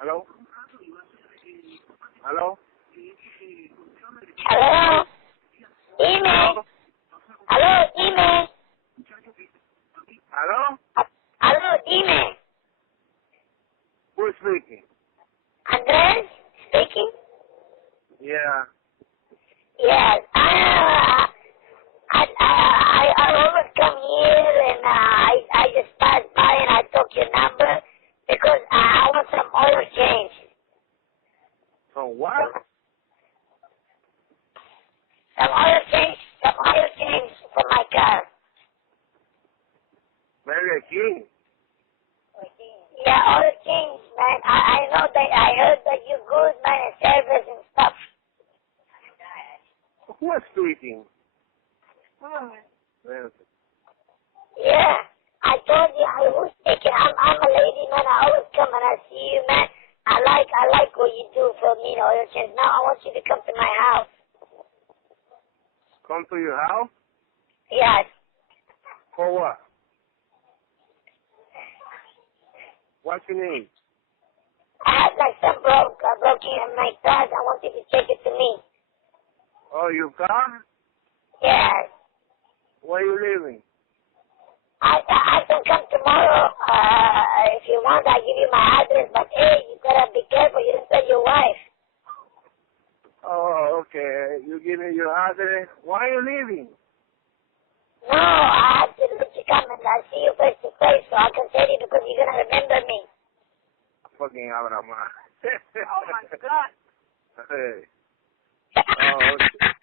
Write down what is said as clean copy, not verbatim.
¿Aló? ¿Aló? Aló, dime. ¿Aló? Aló, dime. ¿Aló? Aló, dime. Who's speaking? Andrés speaking. Yeah. Yes. I always come here and I just passed by and I took your number because I want some oil change. So what? Some oil change for my car. Maybe aquí. Yeah, oil change, man. I know that I heard that you're good, man, in service and stuff. Who is speaking? Yeah, I told you I was thinking I'm a lady, man. I always come and I see you, man. I like what you do for me, oil change. Now I want you to come to my house. Come to your house? Yes. For what? What you need? I had like some broken in my car. I want you to take it to me. Oh, you come? Yes. Where you living? I can come tomorrow. If you want, I'll give you my address. But hey, you gotta be careful. You don't tell your wife. Oh, okay. You give me your address. Why are you leaving? No, I have to let you come and I'll see you face to face so I can tell you because you're gonna remember me. Fucking Abraham. Oh my God. Hey. Oh, okay.